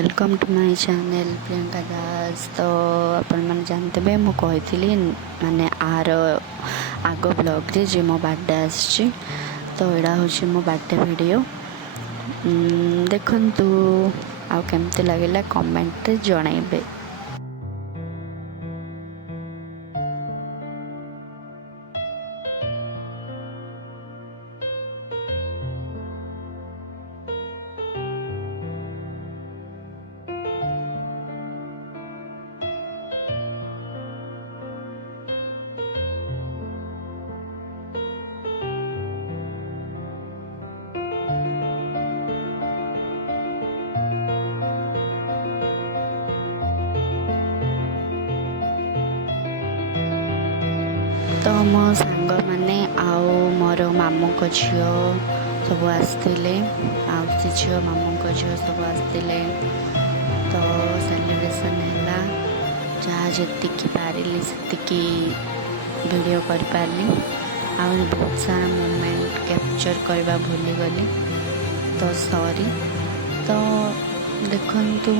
Welcome to my channel Priyanka Das. तो अपन मैंने जानते हैं मु कही माने आर आग ब्लॉग रे जे मो बर्थडे आसी तो यहाँ हूँ मो बर्थडे वीडियो देखु आ केमती लगे कमेंट जनइबे। तो मो सांग मैंने आउ मोर मामू को झील सब आसते आउसी झील मामू को झील सब आसते तो सेलिब्रेशन है जहाँ जी पारि से वीडियो कर पारि आ बहुत सारा मोमेंट कैप्चर करवा भूली गली तो सॉरी। तो देखंतु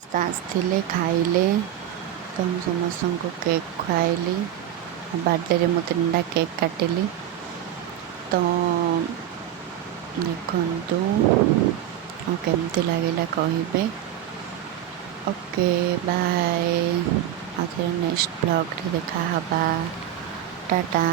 आसते खाइले तो हम समस्त को केक खुआली बर्थडे रे मो 3टा केक काटिली। तो ଦେଖନ୍ତୁ ଆଉ କେମିତି ଲାଗିଲା କହିବେ। ଓକେ ବାଏ, ଆଉ ଥରେ ନେକ୍ସଟ ବ୍ଲଗ୍ରେ ଦେଖାହେବା। ଟାଟା।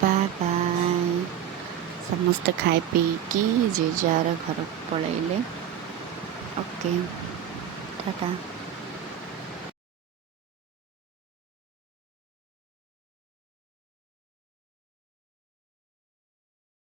Bye bye. ସମସ୍ତେ ଖାଇ ପିଇକି ଯେ ଯାହାର ଘରକୁ ପଳେଇଲେ। ଓକେ ଟାଟା।